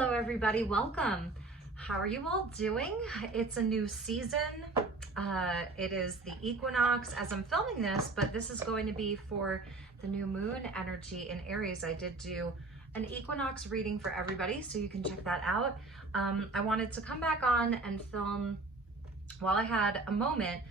Hello everybody, welcome. How are you all doing? It's a new season. It is the equinox as I'm filming this, but this is going to be for the new moon energy in Aries. I did do an equinox reading for everybody, so you can check that out. I wanted to come back on and film, while I had a moment,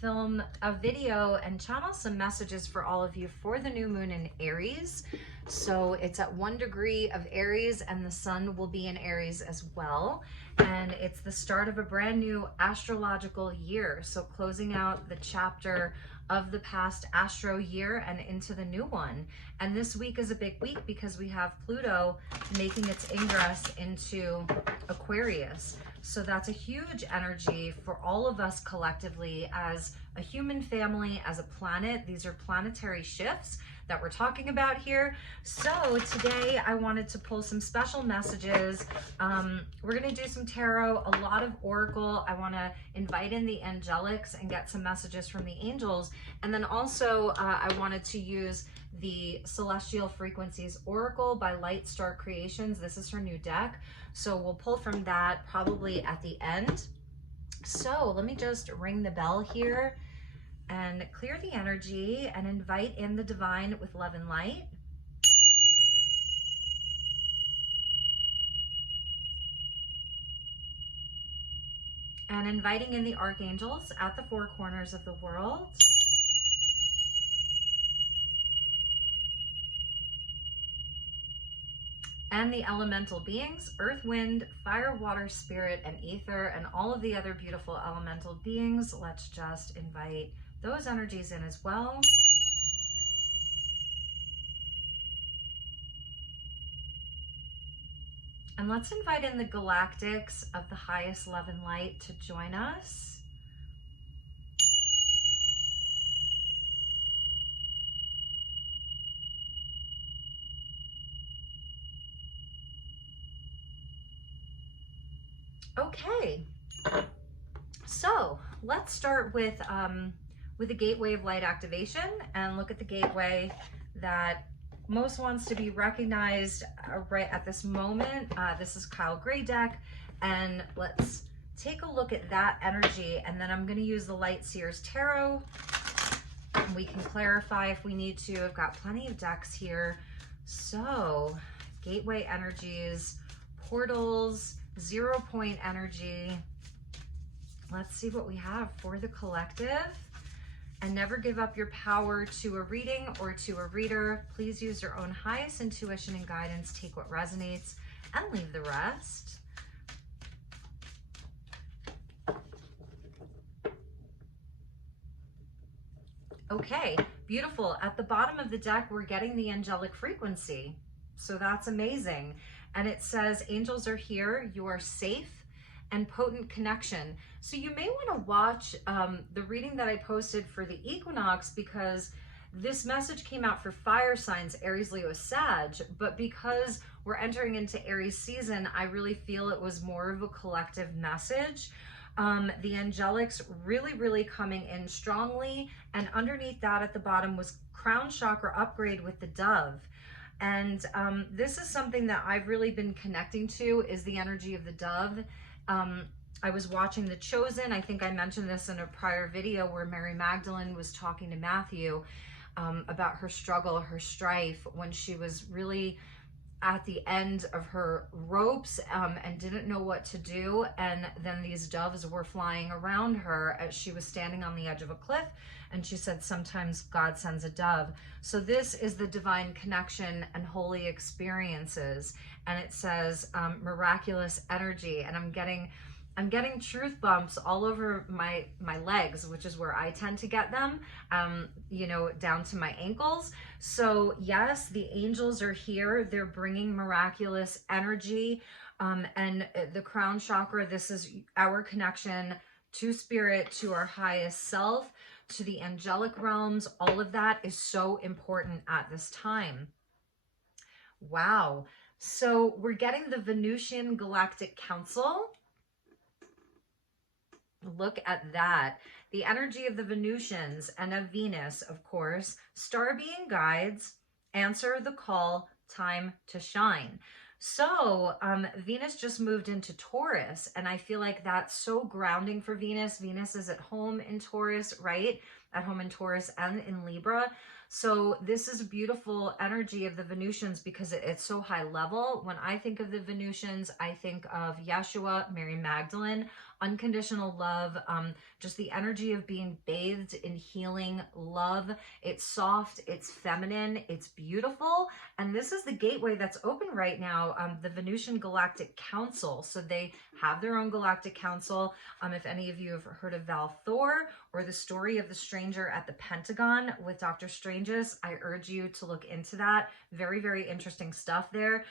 film a video and channel some messages for all of you for the new moon in Aries. So it's at 1 degree of Aries and the sun will be in Aries as well. And it's the start of a brand new astrological year. So closing out the chapter of the past astro year and into the new one. And this week is a big week because we have Pluto making its ingress into Aquarius. So that's a huge energy for all of us collectively as a human family, as a planet. These are planetary shifts that we're talking about here. So today I wanted to pull some special messages. We're gonna do some tarot, a lot of oracle. I wanna invite in the angelics and get some messages from the angels. And then also I wanted to use the Celestial Frequencies Oracle by Light Star Creations. This is her new deck. So we'll pull from that probably at the end. So let me just ring the bell here and clear the energy and invite in the divine with love and light. And inviting in the archangels at the four corners of the world. And the elemental beings, earth, wind, fire, water, spirit, and ether, and all of the other beautiful elemental beings. Let's just invite those energies in as well. And let's invite in the galactics of the highest love and light to join us. Okay, so let's start with the gateway of light activation and look at the gateway that most wants to be recognized right at this moment. This is Kyle Gray deck, and let's take a look at that energy, and then I'm going to use the Light Seers Tarot, and we can clarify if we need to. I've got plenty of decks here. So gateway energies, portals, 0 point energy. Let's see what we have for the collective. And never give up your power to a reading or to a reader. Please use your own highest intuition and guidance. Take what resonates and leave the rest. Okay, beautiful. At the bottom of the deck, we're getting the angelic frequency. So that's amazing. And it says, angels are here, you are safe, and potent connection. So you may want to watch the reading that I posted for the equinox, because this message came out for fire signs, Aries, Leo, Sag, but because we're entering into Aries season, I really feel it was more of a collective message. The angelics really coming in strongly, and underneath that at the bottom was crown chakra upgrade with the dove. And this is something that I've really been connecting to, is the energy of the dove. I was watching The Chosen. I think I mentioned this in a prior video where Mary Magdalene was talking to Matthew about her struggle, her strife, when she was really at the end of her ropes and didn't know what to do. And then these doves were flying around her as she was standing on the edge of a cliff. And she said, sometimes God sends a dove. So this is the divine connection and holy experiences. And it says miraculous energy. And I'm getting truth bumps all over my legs, which is where I tend to get them, you know, down to my ankles. So yes, the angels are here. They're bringing miraculous energy. And the crown chakra, this is our connection to spirit, to our highest self, to the angelic realms. All of that is so important at this time. Wow. So we're getting the Venusian Galactic Council. Look at that. The energy of the Venusians and of Venus, of course. Star being guides, answer the call, time to shine. So Venus just moved into Taurus, and I feel like that's so grounding for Venus. Venus is at home in Taurus, right? At home in Taurus and in Libra. So this is a beautiful energy of the Venusians because it's so high level. When I think of the Venusians, I think of Yeshua, Mary Magdalene, unconditional love, just the energy of being bathed in healing love. It's soft, it's feminine, it's beautiful. And this is the gateway that's open right now, the Venusian Galactic Council. So they have their own Galactic Council. If any of you have heard of Val Thor or the story of the stranger at the Pentagon with Dr. Stranges, I urge you to look into that. Very, very interesting stuff there.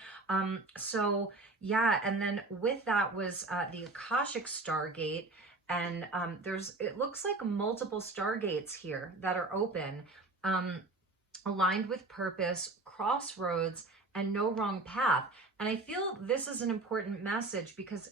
So yeah, and then with that was the Akashic Stargate. And it looks like multiple stargates here that are open, aligned with purpose, crossroads, and no wrong path. And I feel this is an important message because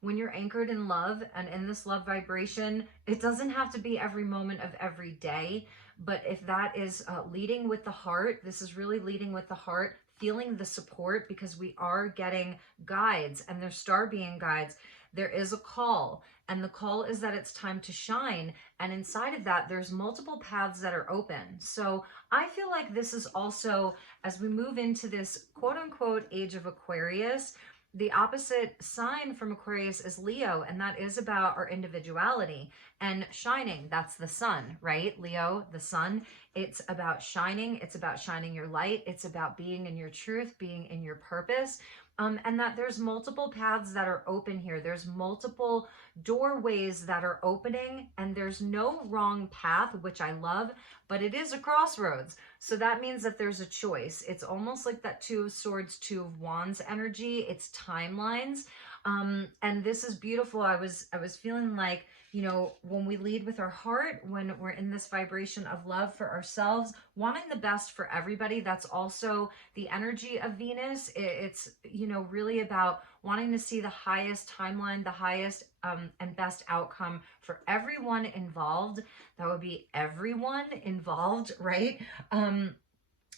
when you're anchored in love and in this love vibration, it doesn't have to be every moment of every day. But if that is leading with the heart, this is really leading with the heart, feeling the support because we are getting guides and they're star being guides. There is a call, and the call is that it's time to shine. And inside of that, there's multiple paths that are open. So I feel like this is also, as we move into this quote unquote age of Aquarius, the opposite sign from Aquarius is Leo, and that is about our individuality and shining. That's the sun, right? Leo, the sun. It's about shining. It's about shining your light. It's about being in your truth, being in your purpose. And that there's multiple paths that are open here. There's multiple doorways that are opening, and there's no wrong path, which I love, but it is a crossroads. So that means that there's a choice. It's almost like that Two of Swords, Two of Wands energy. It's timelines. And this is beautiful. I was feeling like, you know, when we lead with our heart, when we're in this vibration of love for ourselves, wanting the best for everybody, that's also the energy of Venus. It's, you know, really about wanting to see the highest timeline, the highest and best outcome for everyone involved. That would be everyone involved, right?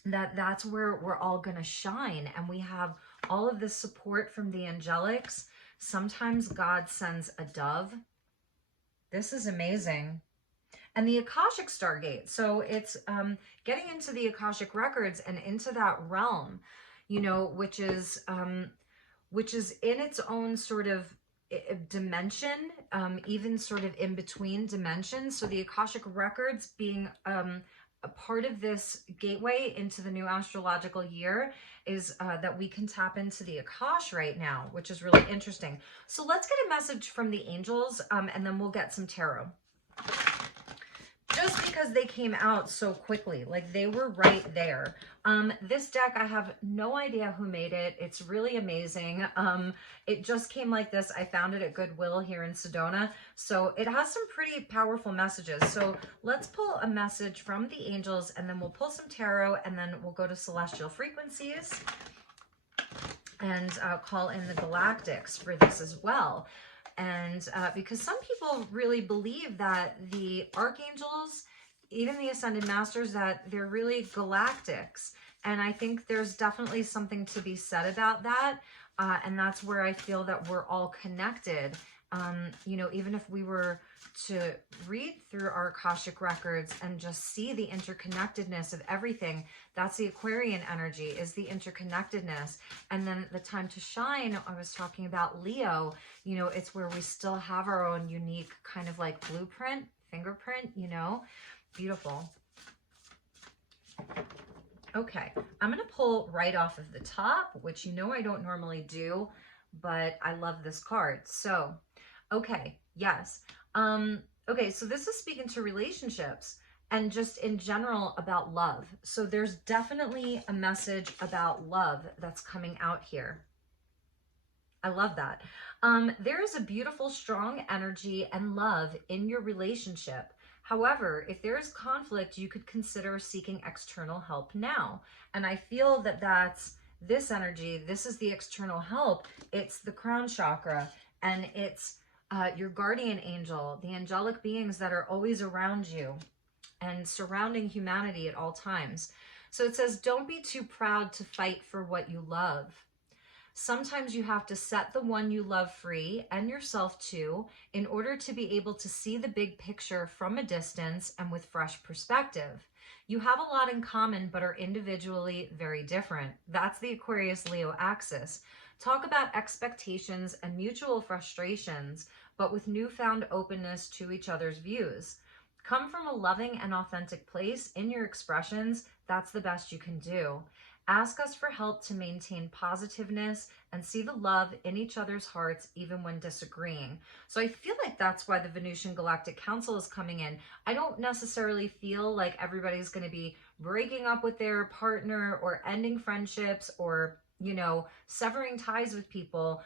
That's where we're all going to shine. And we have all of this support from the angelics. Sometimes God sends a dove. This is amazing. And the Akashic Stargate. So it's getting into the Akashic records and into that realm, you know, which is in its own sort of dimension, even sort of in between dimensions. So the Akashic records being a part of this gateway into the new astrological year is that we can tap into the Akash right now, which is really interesting. So let's get a message from the angels, and then we'll get some tarot. Just because they came out so quickly, like they were right there. This deck, I have no idea who made it. It's really amazing. It just came like this. I found it at Goodwill here in Sedona. So it has some pretty powerful messages. So let's pull a message from the angels, and then we'll pull some tarot, and then we'll go to celestial frequencies and call in the galactics for this as well. And because some people really believe that the archangels, even the ascended masters, that they're really galactics. And I think there's definitely something to be said about that. And that's where I feel that we're all connected. You know, even if we were to read through our Akashic records and just see the interconnectedness of everything, that's the Aquarian energy, is the interconnectedness. And then the time to shine, I was talking about Leo, you know, it's where we still have our own unique kind of like blueprint, fingerprint, you know, beautiful. Okay, I'm going to pull right off of the top, which you know I don't normally do, but I love this card. So, okay, yes. Okay, so this is speaking to relationships and just in general about love. So there's definitely a message about love that's coming out here. I love that. There is a beautiful, strong energy and love in your relationship. However, if there is conflict, you could consider seeking external help now. And I feel that that's this energy. This is the external help. It's the crown chakra, and it's your guardian angel, the angelic beings that are always around you and surrounding humanity at all times. So it says, don't be too proud to fight for what you love. Sometimes you have to set the one you love free and yourself too in order to be able to see the big picture from a distance and with fresh perspective. You have a lot in common, but are individually very different. That's the Aquarius Leo axis. Talk about expectations and mutual frustrations, but with newfound openness to each other's views. Come from a loving and authentic place in your expressions. That's the best you can do. Ask us for help to maintain positiveness and see the love in each other's hearts even when disagreeing. So I feel like that's why the Venusian Galactic Council is coming in. I don't necessarily feel like everybody's going to be breaking up with their partner or ending friendships or, you know, severing ties with people,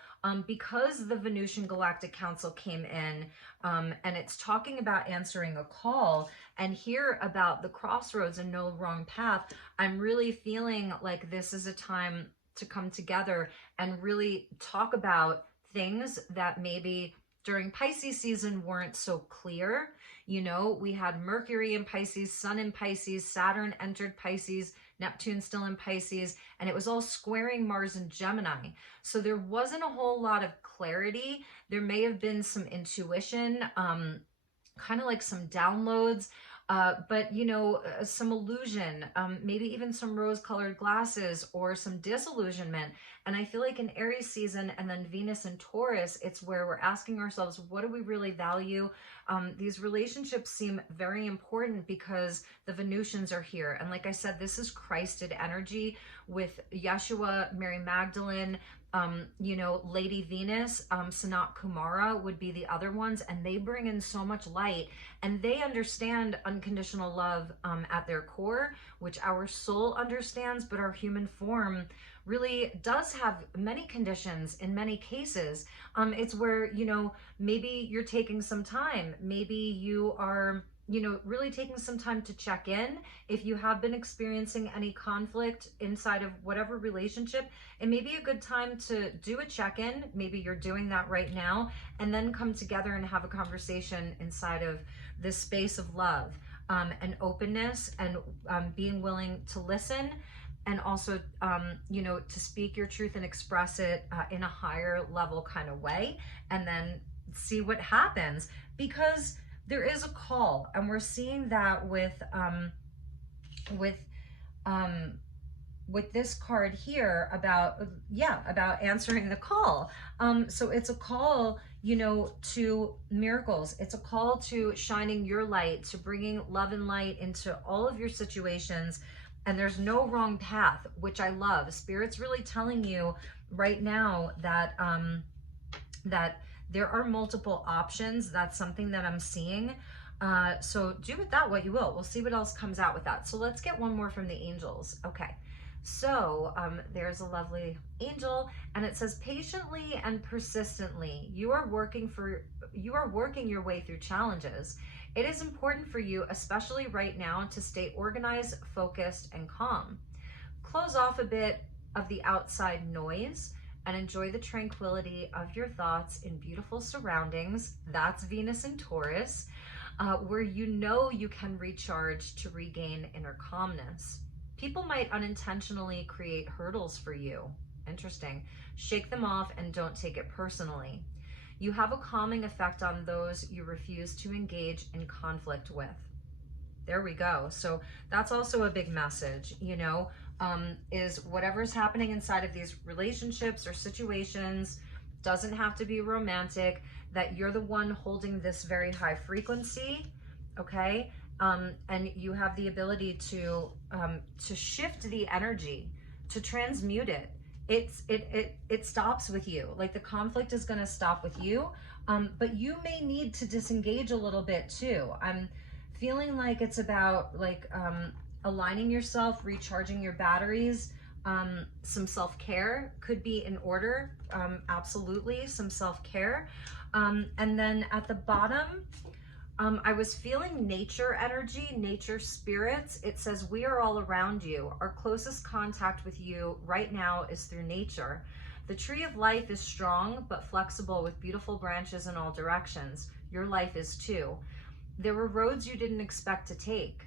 because the Venusian Galactic Council came in, and it's talking about answering a call and hear about the crossroads and no wrong path. I'm really feeling like this is a time to come together and really talk about things that maybe during Pisces season weren't so clear. You know, we had Mercury in Pisces, Sun in Pisces, Saturn entered Pisces, Neptune still in Pisces, and it was all squaring Mars and Gemini. So there wasn't a whole lot of clarity. There may have been some intuition, kind of like some downloads, but you know, some illusion, maybe even some rose-colored glasses or some disillusionment. And I feel like in Aries season and then Venus and Taurus, it's where we're asking ourselves, what do we really value? These relationships seem very important because the Venusians are here. And like I said, this is Christed energy with Yeshua, Mary Magdalene, you know, Lady Venus, Sanat Kumara would be the other ones, and they bring in so much light, and they understand unconditional love at their core, which our soul understands, but our human form really does have many conditions in many cases. It's where, you know, maybe you're taking some time, maybe you are, you know, really taking some time to check in. If you have been experiencing any conflict inside of whatever relationship, it may be a good time to do a check-in. Maybe you're doing that right now, and then come together and have a conversation inside of this space of love, and openness, and being willing to listen, and also, you know, to speak your truth and express it in a higher level kind of way, and then see what happens. Because there is a call, and we're seeing that with this card here about, about answering the call. So it's a call, you know, to miracles. It's a call to shining your light, to bringing love and light into all of your situations. And there's no wrong path, which I love. Spirit's really telling you right now that that there are multiple options. That's something that I'm seeing. So do with that what you will. We'll see what else comes out with that. So let's get one more from the angels. Okay. So there's a lovely angel, and it says, patiently and persistently, you are working your way through challenges. It is important for you, especially right now, to stay organized, focused, and calm. Close off a bit of the outside noise and enjoy the tranquility of your thoughts in beautiful surroundings. That's Venus and Taurus, where you know you can recharge to regain inner calmness. People might unintentionally create hurdles for you. Interesting. Shake them off and don't take it personally. You have a calming effect on those you refuse to engage in conflict with. There we go. So that's also a big message, you know, is whatever's happening inside of these relationships or situations, doesn't have to be romantic, that you're the one holding this very high frequency, okay? And you have the ability to shift the energy, to transmute it. It stops with you. Like the conflict is going to stop with you, but you may need to disengage a little bit too. I'm feeling like it's about like aligning yourself, recharging your batteries. Some self-care could be in order. Absolutely, some self-care. And then at the bottom, I was feeling nature energy, nature spirits. It says, we are all around you. Our closest contact with you right now is through nature. The tree of life is strong, but flexible with beautiful branches in all directions. Your life is too. There were roads you didn't expect to take,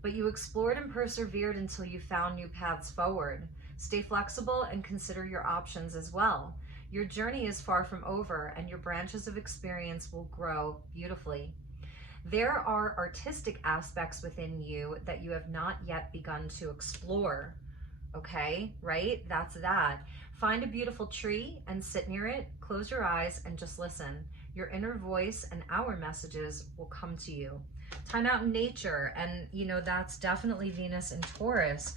but you explored and persevered until you found new paths forward. Stay flexible and consider your options as well. Your journey is far from over, and your branches of experience will grow beautifully. There are artistic aspects within you that you have not yet begun to explore. Okay, right? That's that. Find a beautiful tree and sit near it. Close your eyes and just listen. Your inner voice and our messages will come to you. Time out in nature, and you know, that's definitely Venus and Taurus.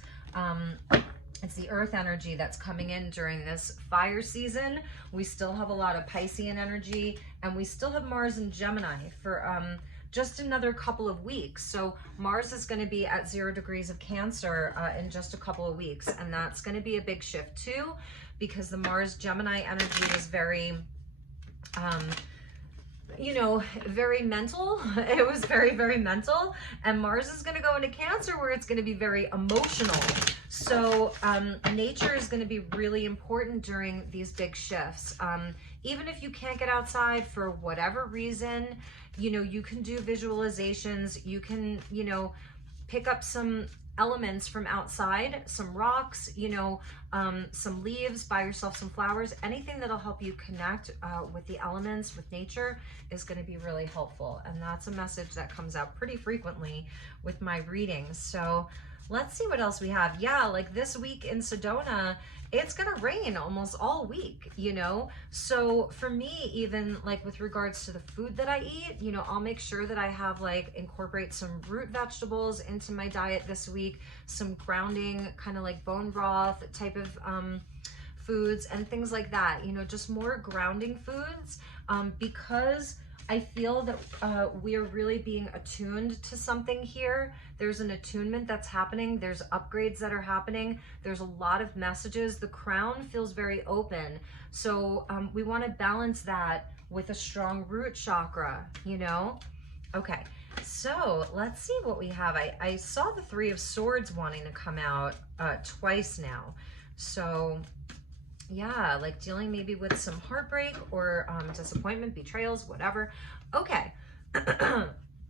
It's the earth energy that's coming in during this fire season. We still have a lot of Piscean energy, and we still have Mars and Gemini for just another couple of weeks. So Mars is going to be at 0 degrees of Cancer in just a couple of weeks, and that's going to be a big shift too, because the Mars Gemini energy was very you know, very mental. It was very, very mental. And Mars is going to go into Cancer, where it's going to be very emotional. So nature is going to be really important during these big shifts. Even if you can't get outside for whatever reason, you know, you can do visualizations. You can, you know, pick up some elements from outside, some rocks, you know, some leaves, buy yourself some flowers. Anything that'll help you connect with the elements, with nature, is going to be really helpful. And that's a message that comes out pretty frequently with my readings. So let's see what else we have. Yeah, like this week in Sedona, it's gonna rain almost all week, you know? So for me, even like with regards to the food that I eat, you know, I'll make sure that I have like incorporate some root vegetables into my diet this week, some grounding, kind of like bone broth type of foods and things like that, you know, just more grounding foods, because I feel that we're really being attuned to something here. There's an attunement that's happening. There's upgrades that are happening. There's a lot of messages. The crown feels very open. So we want to balance that with a strong root chakra, you know? Okay, so let's see what we have. I saw the 3 of Swords wanting to come out twice now. So yeah, like dealing maybe with some heartbreak or disappointment, betrayals, whatever. Okay,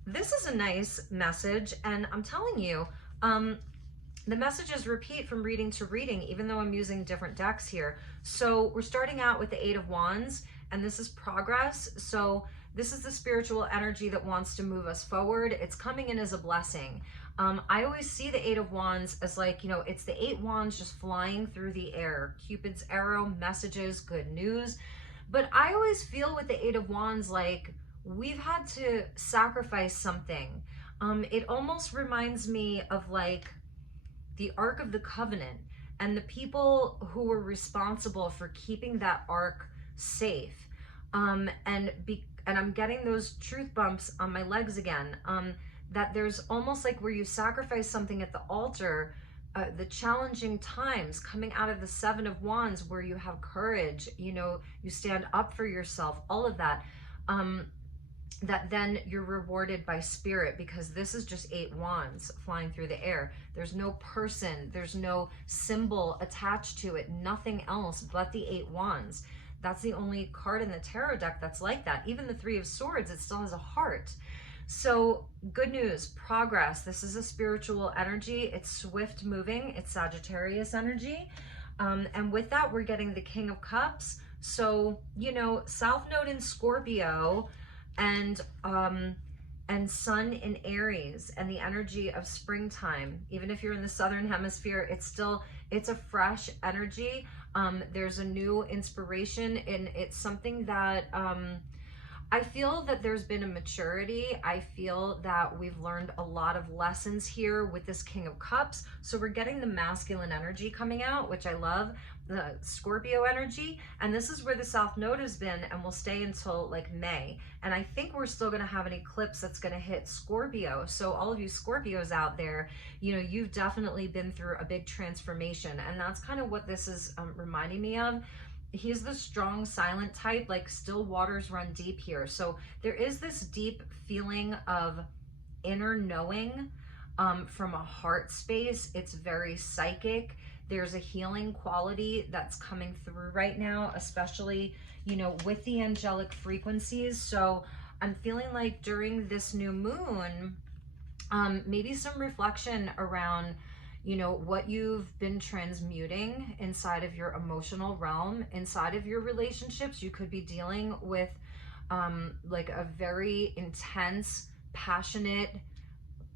this is a nice message, and I'm telling you, the messages repeat from reading to reading, even though I'm using different decks here. So we're starting out with the 8 of Wands, and this is progress. So this is the spiritual energy that wants to move us forward. It's coming in as a blessing. I always see the 8 of Wands as like, you know, it's the 8 wands just flying through the air. Cupid's arrow, messages, good news. But I always feel with the 8 of Wands like we've had to sacrifice something. It almost reminds me of like the Ark of the Covenant and the people who were responsible for keeping that Ark safe. And I'm getting those truth bumps on my legs again. That there's almost like where you sacrifice something at the altar, the challenging times coming out of the 7 of Wands, where you have courage, you know, you stand up for yourself, all of that, that then you're rewarded by spirit, because this is just 8 wands flying through the air. There's no person, there's no symbol attached to it, nothing else but the 8 wands. That's the only card in the tarot deck that's like that. Even the 3 of Swords, it still has a heart. So good news, progress. This is a spiritual energy. It's swift moving. It's Sagittarius energy. And with that, we're getting the King of Cups. So, you know, South Node in Scorpio and Sun in Aries, and the energy of springtime. Even if you're in the Southern Hemisphere, it's a fresh energy. There's a new inspiration, and it's something that, I feel that there's been a maturity. I feel that we've learned a lot of lessons here with this King of Cups. So we're getting the masculine energy coming out, which I love, the Scorpio energy. And this is where the South Node has been and will stay until like May. And I think we're still going to have an eclipse that's going to hit Scorpio. So all of you Scorpios out there, you know, you've definitely been through a big transformation. And that's kind of what this is reminding me of. He's the strong, silent type, like still waters run deep here. So there is this deep feeling of inner knowing from a heart space. It's very psychic. There's a healing quality that's coming through right now, especially, you know, with the angelic frequencies. So I'm feeling like during this new moon, maybe some reflection around, you know, what you've been transmuting inside of your emotional realm, inside of your relationships. You could be dealing with like a very intense, passionate,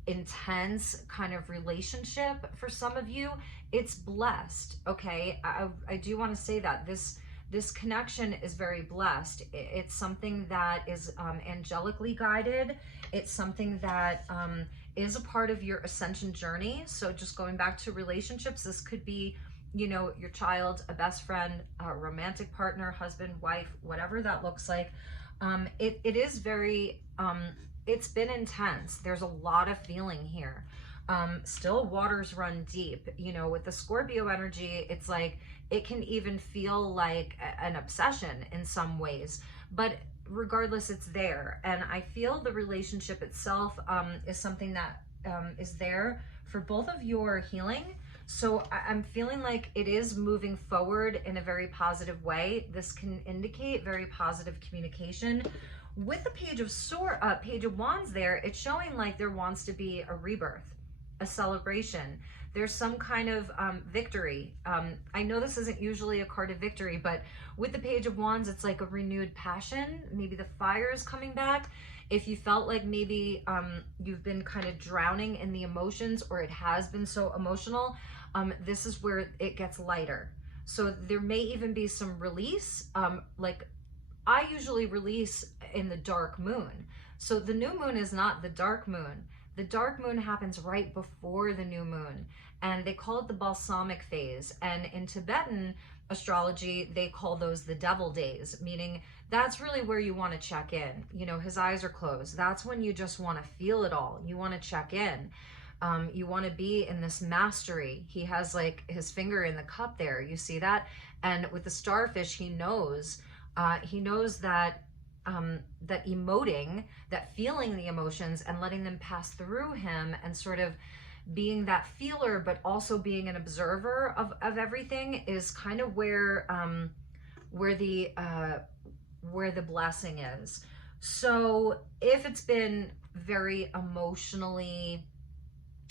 intense kind of relationship for some of you. It's blessed. Okay, I do want to say that this connection is very blessed. It's something that is angelically guided. It's something that is a part of your ascension journey. So just going back to relationships, this could be, you know, your child, a best friend, a romantic partner, husband, wife, whatever that looks like. It is very it's been intense. There's a lot of feeling here. Still waters run deep. You know, with the Scorpio energy, it's like it can even feel like an obsession in some ways, but regardless, it's there. And I feel the relationship itself is something that is there for both of your healing. So I'm feeling like it is moving forward in a very positive way. This can indicate very positive communication. With the Page of Wands there, it's showing like there wants to be a rebirth, a celebration. There's some kind of victory. I know this isn't usually a card of victory, but with the Page of Wands, it's like a renewed passion. Maybe the fire is coming back. If you felt like maybe you've been kind of drowning in the emotions, or it has been so emotional, this is where it gets lighter. So there may even be some release, like I usually release in the dark moon. So the new moon is not the dark moon. The dark moon happens right before the new moon, and they call it the balsamic phase. And in Tibetan astrology, they call those the devil days, meaning that's really where you want to check in. You know, his eyes are closed. That's when you just want to feel it all. You want to check in. You want to be in this mastery. He has like his finger in the cup there. You see that? And with the starfish, he knows that that emoting, that feeling the emotions and letting them pass through him, and sort of being that feeler, but also being an observer of everything, is kind of where the blessing is. So if it's been very emotionally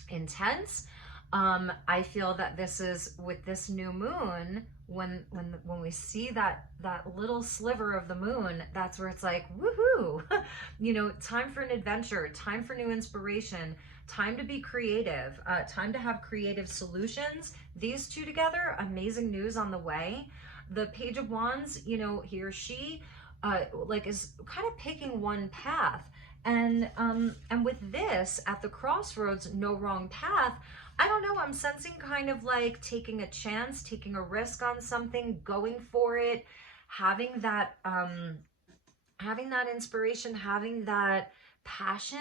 intense, I feel that this is, with this new moon, when we see that little sliver of the moon, that's where it's like, woohoo, you know, time for an adventure, time for new inspiration, time to be creative, time to have creative solutions. These two together, amazing news on the way. The Page of Wands, you know, he or she like is kind of picking one path. And with this, at the crossroads, no wrong path, I don't know, I'm sensing kind of like taking a chance, taking a risk on something, going for it, having that inspiration, having that passion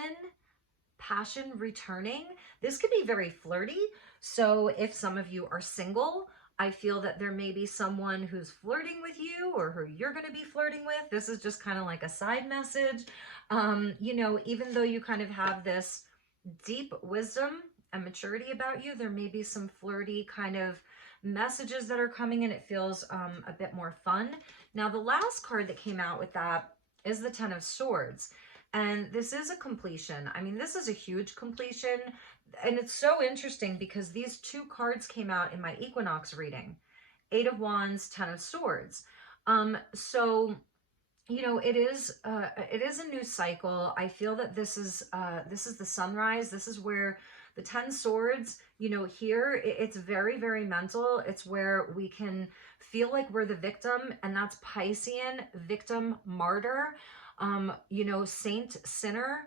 returning. This could be very flirty. So if some of you are single, I feel that there may be someone who's flirting with you, or who you're going to be flirting with. This is just kind of like a side message. You know, even though you kind of have this deep wisdom and maturity about you, there may be some flirty kind of messages that are coming in. It feels a bit more fun. Now, the last card that came out with that is the Ten of Swords. And this is a completion. I mean, this is a huge completion. And it's so interesting because these two cards came out in my equinox reading. 8 of Wands, 10 of Swords. So, you know, it is a new cycle. I feel that this is the sunrise. This is where the 10 swords, you know, here it's very, very mental. It's where we can feel like we're the victim, and that's Piscean, victim, martyr, you know, saint, sinner,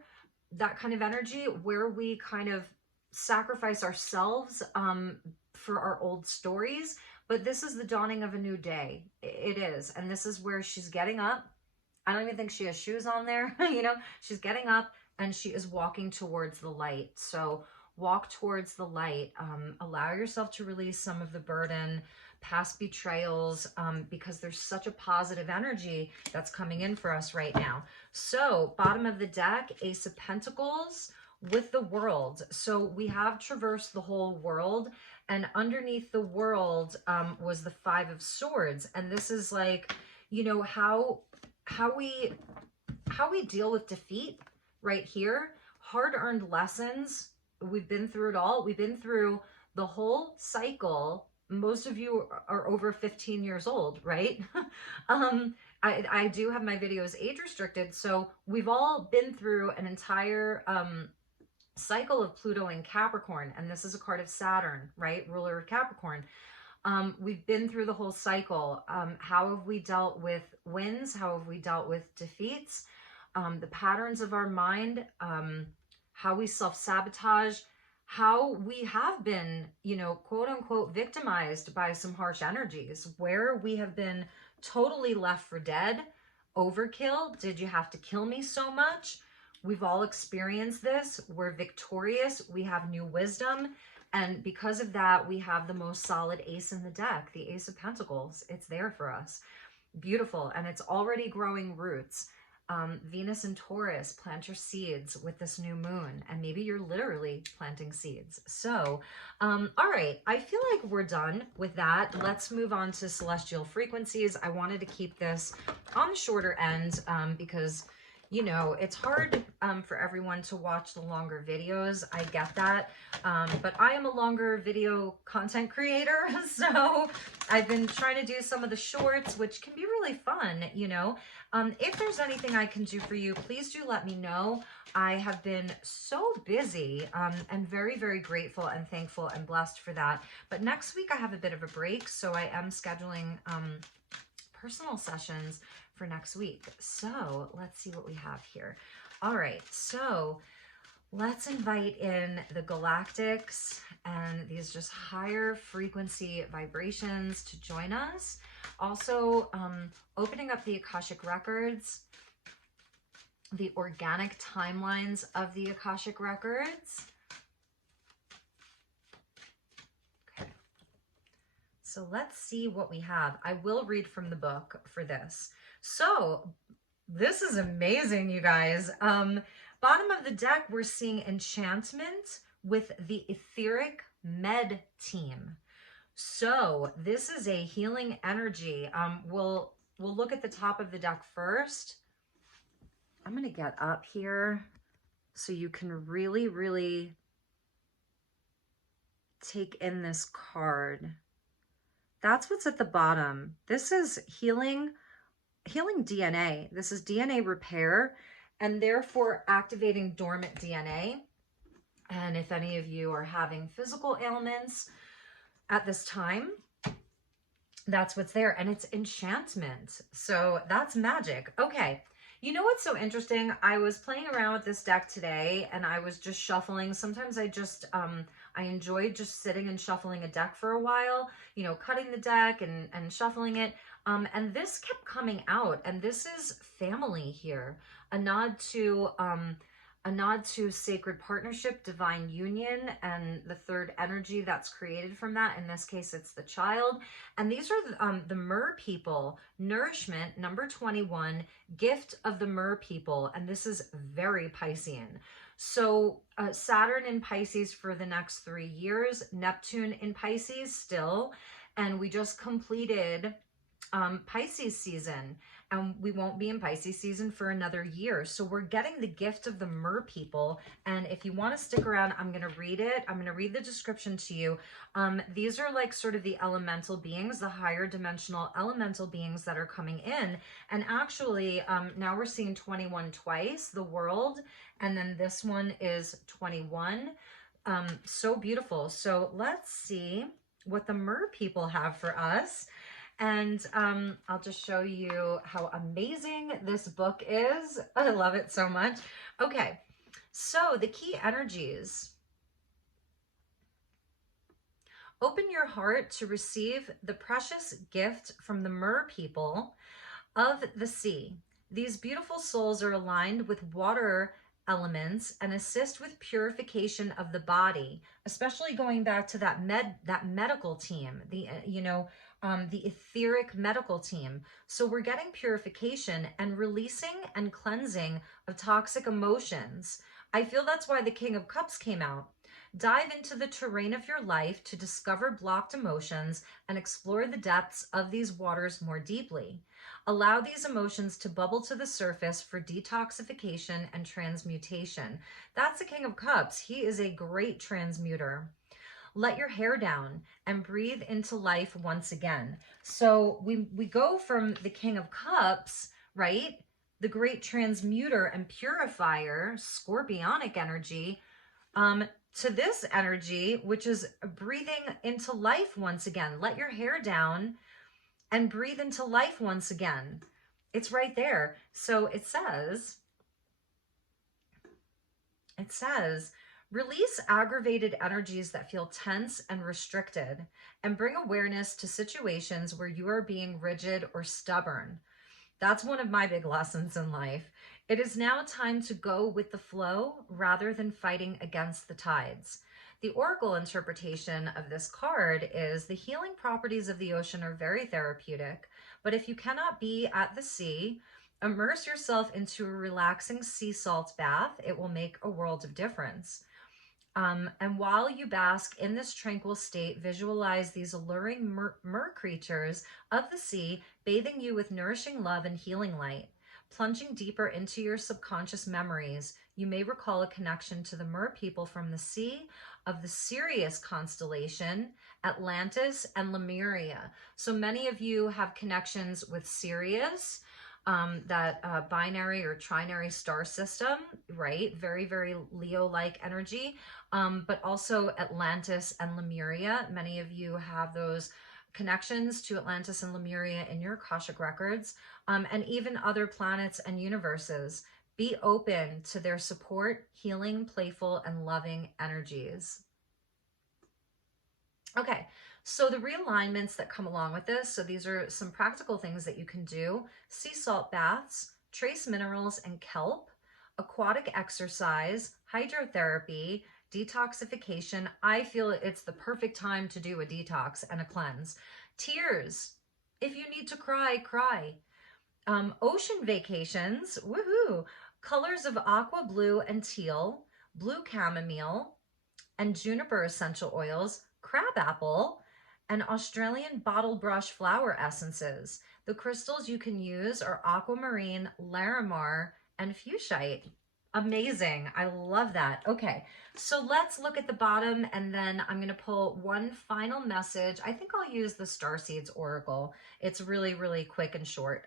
that kind of energy, where we kind of sacrifice ourselves for our old stories. But this is the dawning of a new day. It is. And this is where she's getting up. I don't even think she has shoes on there. You know, she's getting up and she is walking towards the light. So walk towards the light. Allow yourself to release some of the burden, past betrayals, because there's such a positive energy that's coming in for us right now. So bottom of the deck, Ace of Pentacles with the World. So we have traversed the whole world, and underneath the world was the 5 of Swords. And this is like, you know, how we deal with defeat right here. Hard-earned lessons. We've been through it all. We've been through the whole cycle. Most of you are over 15 years old, right? I do have my videos age restricted, so we've all been through an entire cycle of Pluto in Capricorn, and this is a card of Saturn, right? Ruler of Capricorn. We've been through the whole cycle. How have we dealt with wins? How have we dealt with defeats? The patterns of our mind, how we self-sabotage, how we have been, you know, quote unquote, victimized by some harsh energies, where we have been totally left for dead, overkill. Did you have to kill me so much? We've all experienced this. We're victorious. We have new wisdom. And because of that, we have the most solid ace in the deck, the Ace of Pentacles. It's there for us. Beautiful. And it's already growing roots. Venus and Taurus, plant your seeds with this new moon. And maybe you're literally planting seeds. So, all right. I feel like we're done with that. Let's move on to celestial frequencies. I wanted to keep this on the shorter end because, you know, it's hard for everyone to watch the longer videos. I get that. But I am a longer video content creator. So I've been trying to do some of the shorts, which can be really fun, you know. If there's anything I can do for you, please do let me know. I have been so busy and very, very grateful and thankful and blessed for that. But next week I have a bit of a break. So I am scheduling personal sessions for next week. So let's see what we have here. All right, so let's invite in the Galactics and these just higher frequency vibrations to join us. Also, opening up the Akashic Records, the organic timelines of the Akashic Records. Okay. So let's see what we have. I will read from the book for this. So this is amazing, you guys. Bottom of the deck, we're seeing enchantment with the etheric med team. So this is a healing energy. We'll look at the top of the deck first. I'm going to get up here so you can really, really take in this card. That's what's at the bottom. This is healing DNA. This is DNA repair and therefore activating dormant DNA. And if any of you are having physical ailments at this time, that's what's there. And it's enchantment. So that's magic. Okay. You know what's so interesting? I was playing around with this deck today and I was just shuffling. Sometimes I just, I enjoyed just sitting and shuffling a deck for a while, you know, cutting the deck and shuffling it. And this kept coming out, and this is family here, a nod to sacred partnership, divine union, and the third energy that's created from that. In this case, it's the child. And these are the Mer people, nourishment, number 21, gift of the Mer people. And this is very Piscean. So Saturn in Pisces for the next 3 years, Neptune in Pisces still. And we just completed Pisces season, and we won't be in Pisces season for another year. So we're getting the gift of the Mer people. And if you want to stick around, I'm going to read it. I'm going to read the description to you. These are like sort of the elemental beings, the higher dimensional elemental beings that are coming in. And actually, now we're seeing 21 twice, the world. And then this one is 21. So beautiful. So let's see what the Mer people have for us. And I'll just show you how amazing this book is. I love it so much. Okay, so the key energies. Open your heart to receive the precious gift from the Mer people of the sea. These beautiful souls are aligned with water elements and assist with purification of the body, especially going back to that medical team, the etheric medical team. So we're getting purification and releasing and cleansing of toxic emotions. I feel that's why the King of Cups came out. Dive into the terrain of your life to discover blocked emotions and explore the depths of these waters more deeply. Allow these emotions to bubble to the surface for detoxification and transmutation. That's the King of Cups. He is a great transmuter. Let your hair down and breathe into life once again. So we go from the King of Cups, right? The great transmuter and purifier, scorpionic energy, to this energy, which is breathing into life once again. Let your hair down and breathe into life once again. It's right there. So it says, release aggravated energies that feel tense and restricted, and bring awareness to situations where you are being rigid or stubborn. That's one of my big lessons in life. It is now time to go with the flow rather than fighting against the tides. The oracle interpretation of this card is the healing properties of the ocean are very therapeutic, but if you cannot be at the sea, immerse yourself into a relaxing sea salt bath. It will make a world of difference. And while you bask in this tranquil state, visualize these alluring mer creatures of the sea bathing you with nourishing love and healing light. Plunging deeper into your subconscious memories, you may recall a connection to the mer people from the sea of the Sirius constellation, Atlantis, and Lemuria. So many of you have connections with Sirius, that binary or trinary star system, right? Very, very Leo-like energy, but also Atlantis and Lemuria. Many of you have those connections to Atlantis and Lemuria in your Akashic records, and even other planets and universes. Be open to their support, healing, playful, and loving energies. Okay, so the realignments that come along with this, so these are some practical things that you can do. Sea salt baths, trace minerals and kelp, aquatic exercise, hydrotherapy, detoxification. I feel it's the perfect time to do a detox and a cleanse. Tears. If you need to cry, cry. Ocean vacations. Woohoo. Colors of aqua blue and teal, blue chamomile, and juniper essential oils, crabapple, and Australian bottle brush flower essences. The crystals you can use are aquamarine, larimar, and fuchsite. Amazing. I love that. Okay, so let's look at the bottom, and then I'm going to pull one final message. I think I'll use the Starseeds Oracle. It's really, really quick and short.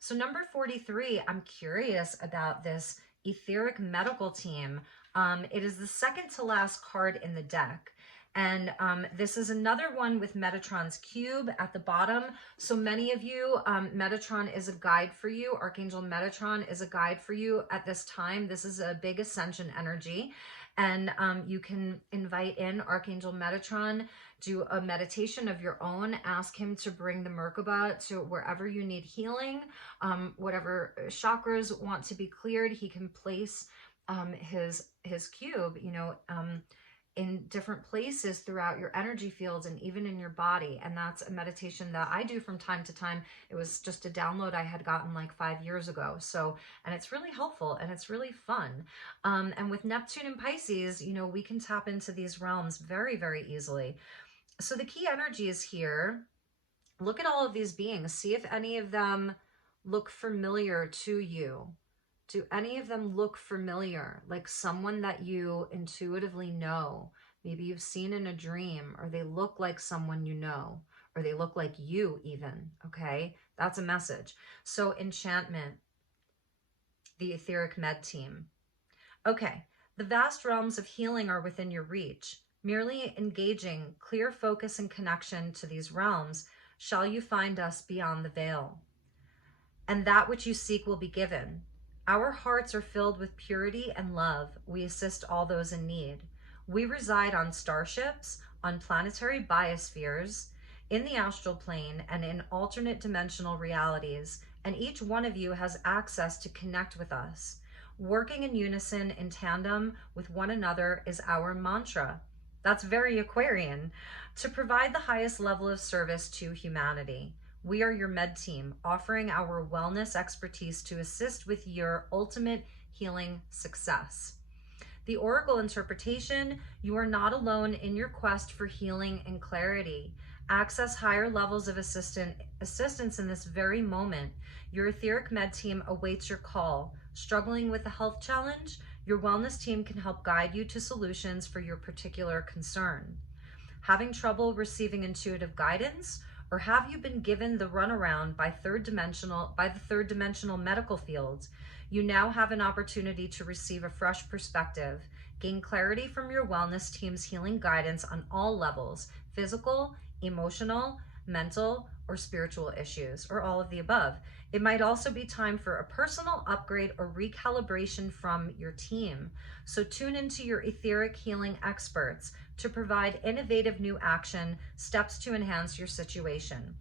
So number 43, I'm curious about this etheric medical team. It is the second to last card in the deck. And this is another one with Metatron's cube at the bottom. So many of you, Metatron is a guide for you. Archangel Metatron is a guide for you at this time. This is a big ascension energy. And you can invite in Archangel Metatron, do a meditation of your own, ask him to bring the Merkaba to wherever you need healing, whatever chakras want to be cleared. He can place his cube, you know, in different places throughout your energy fields and even in your body. And that's a meditation that I do from time to time. It was just a download I had gotten like 5 years ago. So, and it's really helpful and it's really fun. And with Neptune and Pisces, you know, we can tap into these realms very, very easily. So the key energies here, look at all of these beings. See if any of them look familiar to you. Do any of them look familiar, like someone that you intuitively know? Maybe you've seen in a dream, or they look like someone you know, or they look like you even, okay? That's a message. So enchantment, the etheric med team. Okay, the vast realms of healing are within your reach. Merely engaging clear focus and connection to these realms, shall you find us beyond the veil. And that which you seek will be given. Our hearts are filled with purity and love. We assist all those in need. We reside on starships, on planetary biospheres, in the astral plane, and in alternate dimensional realities, and each one of you has access to connect with us. Working in unison, in tandem with one another is our mantra. That's very Aquarian. To provide the highest level of service to humanity. We are your med team, offering our wellness expertise to assist with your ultimate healing success. The Oracle interpretation, you are not alone in your quest for healing and clarity. Access higher levels of assistance in this very moment. Your etheric med team awaits your call. Struggling with a health challenge? Your wellness team can help guide you to solutions for your particular concern. Having trouble receiving intuitive guidance? Or have you been given the runaround by the third dimensional medical field? You now have an opportunity to receive a fresh perspective, gain clarity from your wellness team's healing guidance on all levels, physical, emotional, mental, or spiritual issues, or all of the above. It might also be time for a personal upgrade or recalibration from your team. So tune into your etheric healing experts to provide innovative new action steps to enhance your situation.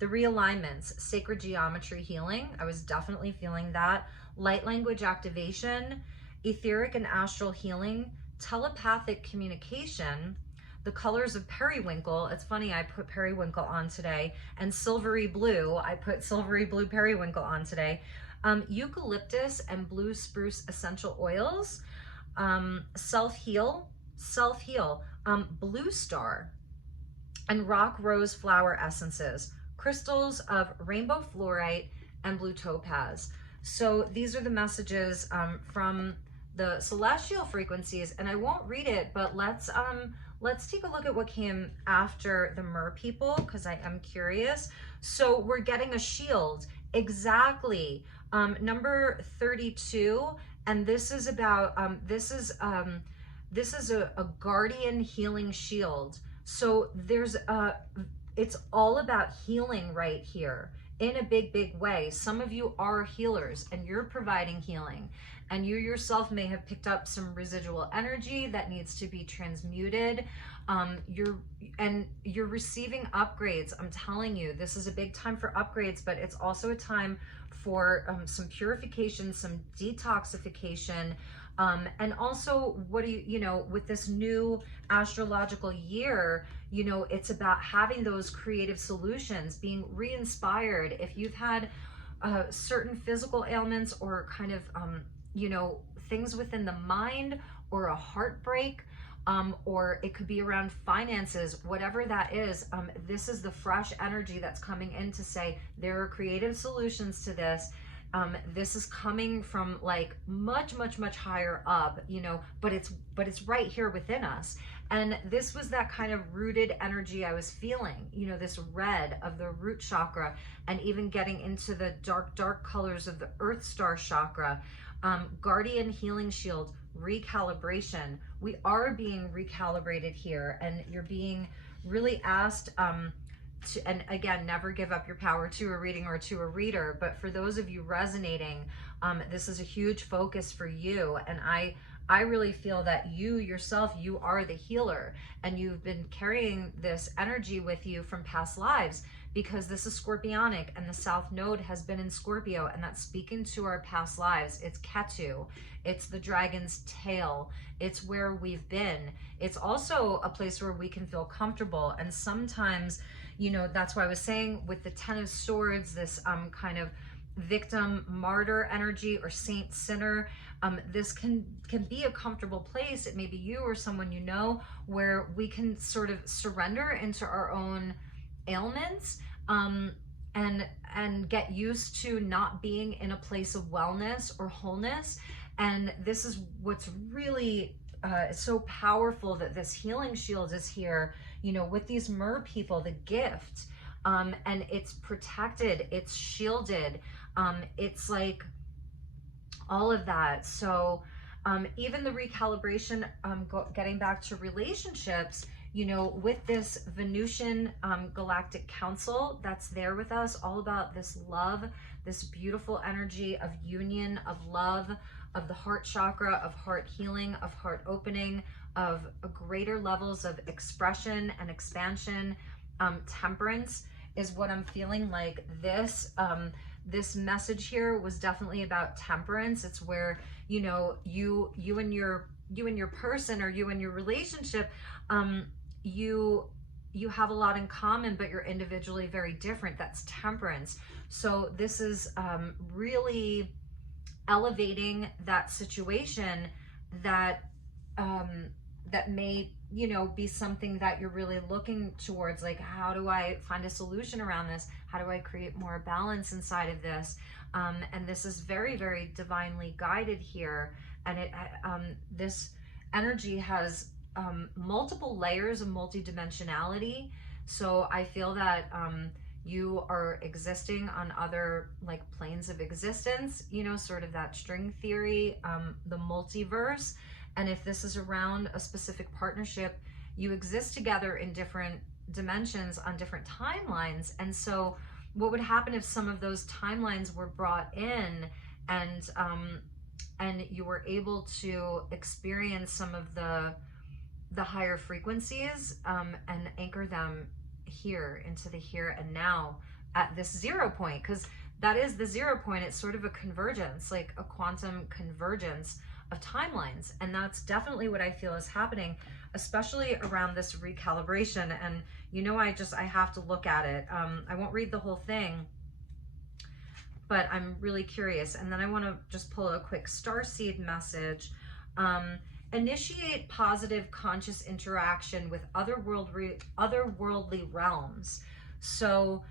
The realignments, sacred geometry healing, I was definitely feeling that. Light language activation, etheric and astral healing, telepathic communication, the colors of periwinkle. It's funny, I put periwinkle on today, and silvery blue. I put silvery blue periwinkle on today. Eucalyptus and blue spruce essential oils, self-heal, blue star, and rock rose flower essences, crystals of rainbow fluorite and blue topaz. So these are the messages from the celestial frequencies, and I won't read it, but let's take a look at what came after the mer people, because I am curious. So we're getting a shield, exactly, number 32, and this is about this is a guardian healing shield. So there's it's all about healing right here in a big way. Some of you are healers and you're providing healing, and you yourself may have picked up some residual energy that needs to be transmuted. You're receiving upgrades. I'm telling you, this is a big time for upgrades, but it's also a time for some purification, some detoxification. And also, what do you know, with this new astrological year, you know, it's about having those creative solutions, being re-inspired. If you've had certain physical ailments or kind of, you know, things within the mind, or a heartbreak, or it could be around finances, whatever that is, this is the fresh energy that's coming in to say there are creative solutions to this. This is coming from like much higher up, you know, but it's right here within us. And this was that kind of rooted energy I was feeling, you know, this red of the root chakra, and even getting into the dark colors of the earth star chakra. Guardian healing shield, recalibration. We are being recalibrated here, and you're being really asked and again, never give up your power to a reading or to a reader. But for those of you resonating, this is a huge focus for you. And I really feel that you yourself, you are the healer, and you've been carrying this energy with you from past lives, because this is Scorpionic, and the South Node has been in Scorpio, and that's speaking to our past lives. It's Ketu, it's the dragon's tail, it's where we've been. It's also a place where we can feel comfortable. And sometimes, you know, that's why I was saying with the Ten of Swords, this kind of victim martyr energy, or saint sinner, this can be a comfortable place. It may be you or someone you know, where we can sort of surrender into our own ailments, and get used to not being in a place of wellness or wholeness. And this is what's really so powerful, that this healing shield is here, you know, with these mer people, the gift, and it's protected, it's shielded, it's like all of that. So even the recalibration, getting back to relationships, you know, with this Venusian Galactic Council that's there with us, all about this love, this beautiful energy of union, of love, of the heart chakra, of heart healing, of heart opening, of greater levels of expression and expansion. Temperance is what I'm feeling like. This message here was definitely about temperance. It's where, you know, you and your person, or you and your relationship, you have a lot in common, but you're individually very different. That's temperance. So this is really elevating that situation that that may, you know, be something that you're really looking towards. Like, how do I find a solution around this? How do I create more balance inside of this? And this is very divinely guided here. And it this energy has multiple layers of multidimensionality. So I feel that you are existing on other like planes of existence, you know, sort of that string theory, the multiverse. And if this is around a specific partnership, you exist together in different dimensions on different timelines. And so what would happen if some of those timelines were brought in, and you were able to experience some of the higher frequencies, and anchor them here into the here and now at this 0 point, because that is the 0 point. It's sort of a convergence, like a quantum convergence of timelines. And that's definitely what I feel is happening, especially around this recalibration. And you know, I have to look at it. I won't read the whole thing, but I'm really curious. And then I want to just pull a quick starseed message. Initiate positive conscious interaction with otherworldly realms. So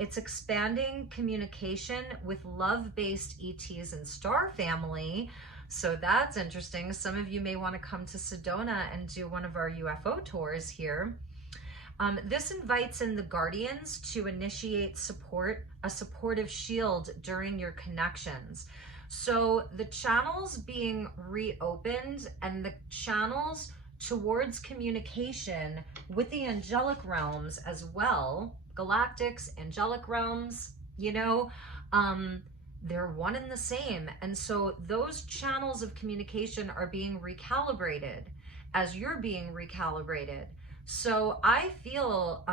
it's expanding communication with love-based ETs and star family. So that's interesting. Some of you may want to come to Sedona and do one of our UFO tours here. This invites in the guardians to initiate a supportive shield during your connections. So the channels being reopened and the channels towards communication with the angelic realms as well, galactics, angelic realms, you know, they're one and the same. And so those channels of communication are being recalibrated as you're being recalibrated. So I feel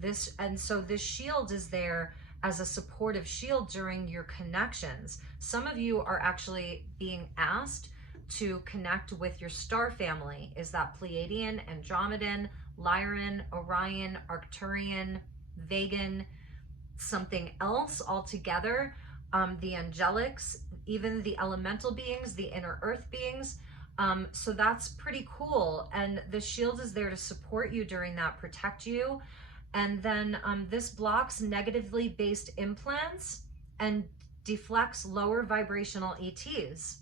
this, and so this shield is there as a supportive shield during your connections. Some of you are actually being asked to connect with your star family. Is that Pleiadian, Andromedan, Lyran, Orion, Arcturian, Vegan, something else altogether? The angelics, even the elemental beings, the inner earth beings. So that's pretty cool. And the shield is there to support you during that, protect you. And then this blocks negatively based implants and deflects lower vibrational ETs.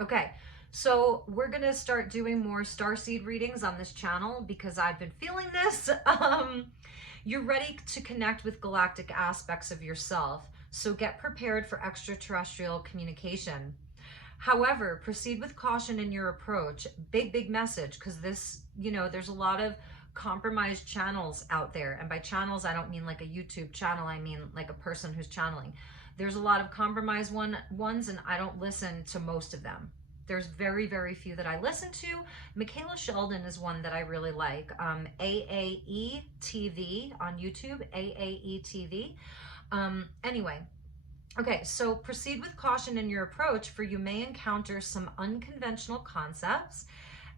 Okay, so we're gonna start doing more starseed readings on this channel because I've been feeling this. You're ready to connect with galactic aspects of yourself. So get prepared for extraterrestrial communication. However, proceed with caution in your approach. Big message, because this, you know, there's a lot of compromised channels out there. And by channels, I don't mean like a YouTube channel. I mean like a person who's channeling. There's a lot of compromised ones, and I don't listen to most of them. There's very few that I listen to. Michaela Sheldon is one that I really like. AAE TV on YouTube, AAE TV. Anyway, okay, so proceed with caution in your approach, for you may encounter some unconventional concepts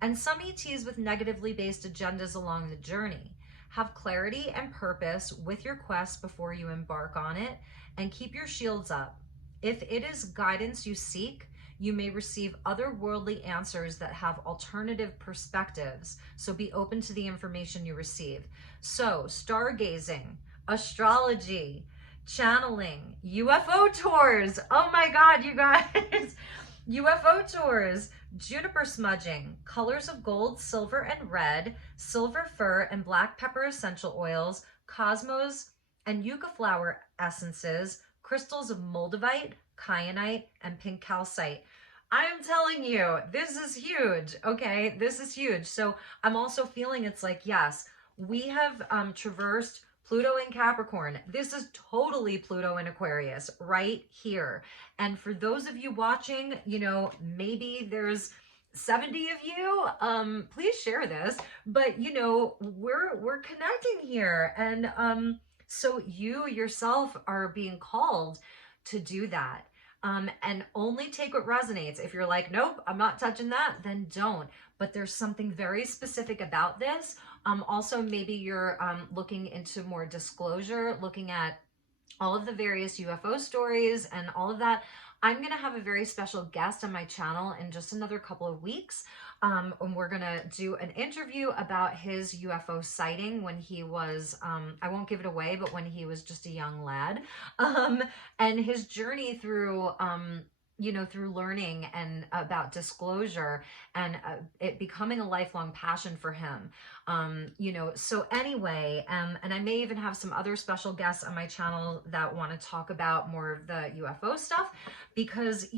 and some ETs with negatively based agendas along the journey. Have clarity and purpose with your quest before you embark on it, and keep your shields up. If it is guidance you seek, you may receive otherworldly answers that have alternative perspectives, so be open to the information you receive. So, stargazing, astrology, channeling, UFO tours. Oh my God, you guys. UFO tours, juniper smudging, colors of gold, silver, and red, silver fir and black pepper essential oils, cosmos and yucca flower essences, crystals of moldavite, kyanite, and pink calcite. I am telling you, this is huge, okay? This is huge. So I'm also feeling it's like, yes, we have traversed Pluto in Capricorn. This is totally Pluto in Aquarius right here. And for those of you watching, you know, maybe there's 70 of you, please share this, but you know, we're connecting here. And so you yourself are being called to do that. And only take what resonates. If you're like, nope, I'm not touching that, then don't. But there's something very specific about this. Also, maybe you're looking into more disclosure, looking at all of the various UFO stories and all of that. I'm going to have a very special guest on my channel in just another couple of weeks. And we're going to do an interview about his UFO sighting when he was, I won't give it away, but when he was just a young lad. And his journey through, through learning and about disclosure and it becoming a lifelong passion for him. So anyway, and I may even have some other special guests on my channel that want to talk about more of the UFO stuff, because,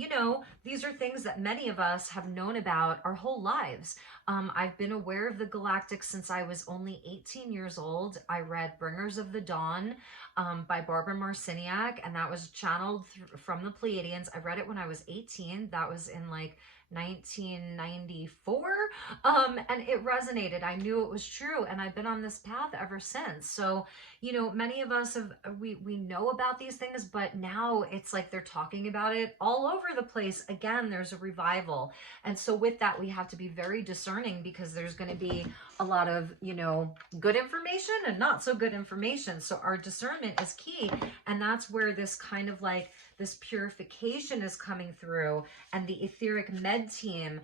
these are things that many of us have known about our whole lives. I've been aware of the Galactic since I was only 18 years old. I read Bringers of the Dawn by Barbara Marciniak, and that was channeled from the Pleiadians. I read it when I was 18. That was in like 1994, and it resonated. I knew it was true, and I've been on this path ever since. So, many of us we know about these things, but now it's like they're talking about it all over the place. Again, there's a revival, and so with that, we have to be very discerning, because there's going to be a lot of good information and not so good information. So our discernment is key, and that's where this kind of like this purification is coming through. And the etheric med team,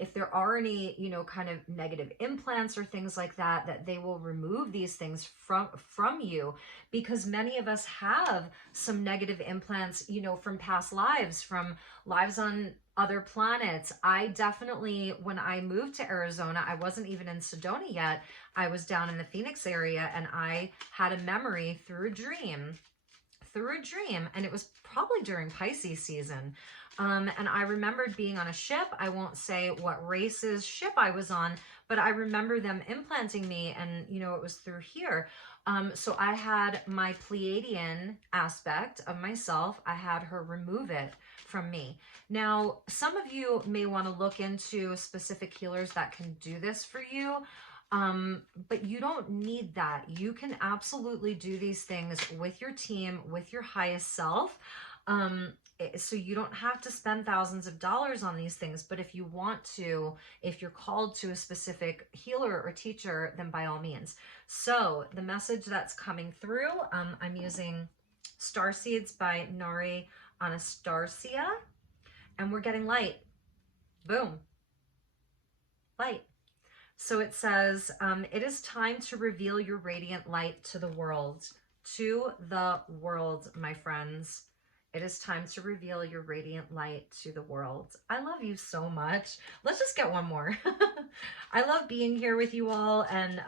if there are any, kind of negative implants or things like that, that they will remove these things from you, because many of us have some negative implants, from past lives, from lives on other planets. I definitely, when I moved to Arizona, I wasn't even in Sedona yet. I was down in the Phoenix area, and I had a memory through a dream, and it was probably during Pisces season. And I remembered being on a ship. I won't say what race's ship I was on, but I remember them implanting me, and it was through here. So I had my Pleiadian aspect of myself. I had her remove it from me. Now, some of you may want to look into specific healers that can do this for you. But you don't need that. You can absolutely do these things with your team, with your highest self. So you don't have to spend thousands of dollars on these things. But if you want to, if you're called to a specific healer or teacher, then by all means. So the message that's coming through, I'm using Star Seeds by Nari Anastasia, and we're getting light. Boom. Light. So it says, it is time to reveal your radiant light to the world. To the world, my friends. It is time to reveal your radiant light to the world. I love you so much. Let's just get one more. I love being here with you all, and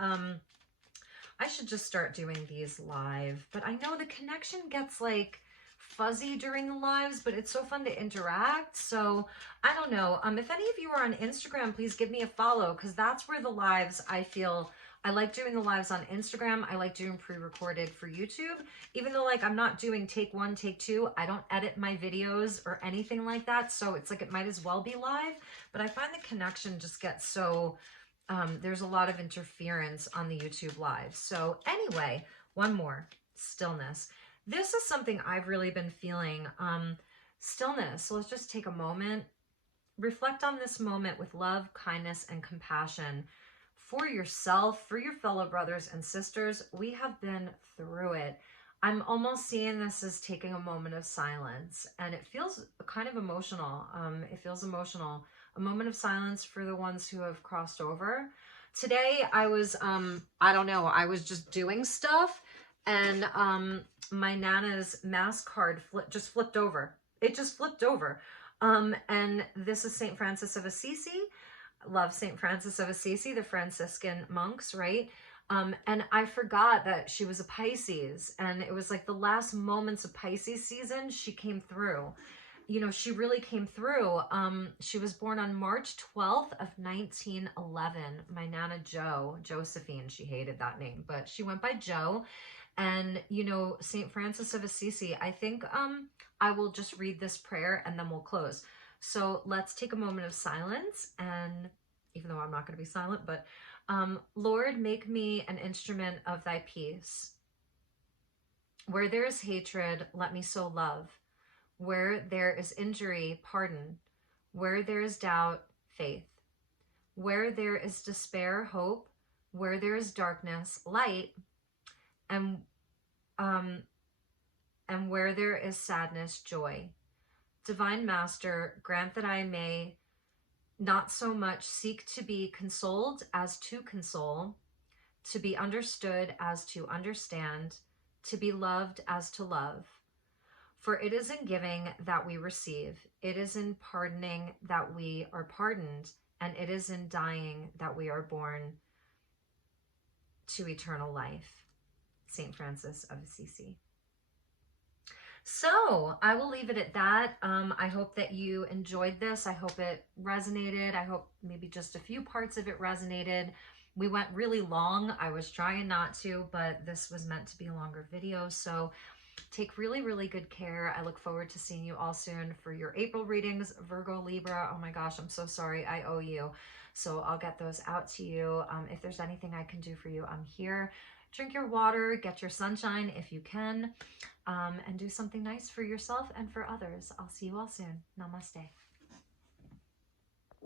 I should just start doing these live. But I know the connection gets like fuzzy during the lives, but it's so fun to interact. So I don't know. If any of you are on Instagram, please give me a follow, because that's where the lives, I feel, I like doing the lives on Instagram. I like doing pre-recorded for YouTube, even though like I'm not doing take one, take two. I don't edit my videos or anything like that. So it's like, it might as well be live, but I find the connection just gets so, there's a lot of interference on the YouTube live. So anyway, one more, stillness. This is something I've really been feeling, stillness. So let's just take a moment, reflect on this moment with love, kindness, and compassion for yourself, for your fellow brothers and sisters. We have been through it. I'm almost seeing this as taking a moment of silence, and it feels kind of emotional. It feels emotional. A moment of silence for the ones who have crossed over. Today, I was, I don't know, I was just doing stuff, and my Nana's mass card just flipped over. It just flipped over. And this is St. Francis of Assisi. Love St. Francis of Assisi, the Franciscan monks, right? And I forgot that she was a Pisces, and it was like the last moments of Pisces season, she came through. She really came through. She was born on March 12th of 1911. My Nana Josephine, she hated that name, but she went by Jo. And, St. Francis of Assisi, I think I will just read this prayer and then we'll close. So let's take a moment of silence. And even though I'm not going to be silent, but Lord, make me an instrument of thy peace. Where there is hatred, let me sow love. Where there is injury, pardon. Where there is doubt, faith. Where there is despair, hope. Where there is darkness, light. And where there is sadness, joy. Divine Master, grant that I may not so much seek to be consoled as to console, to be understood as to understand, to be loved as to love. For it is in giving that we receive, it is in pardoning that we are pardoned, and it is in dying that we are born to eternal life. St. Francis of Assisi. So I will leave it at that. I hope that you enjoyed this. I hope it resonated. I hope maybe just a few parts of it resonated. We went really long. I was trying not to, but this was meant to be a longer video. So take really, really good care. I look forward to seeing you all soon for your April readings. Virgo, Libra, oh my gosh, I'm so sorry. I owe you. So I'll get those out to you. If there's anything I can do for you, I'm here. Drink your water, get your sunshine if you can, and do something nice for yourself and for others. I'll see you all soon. Namaste.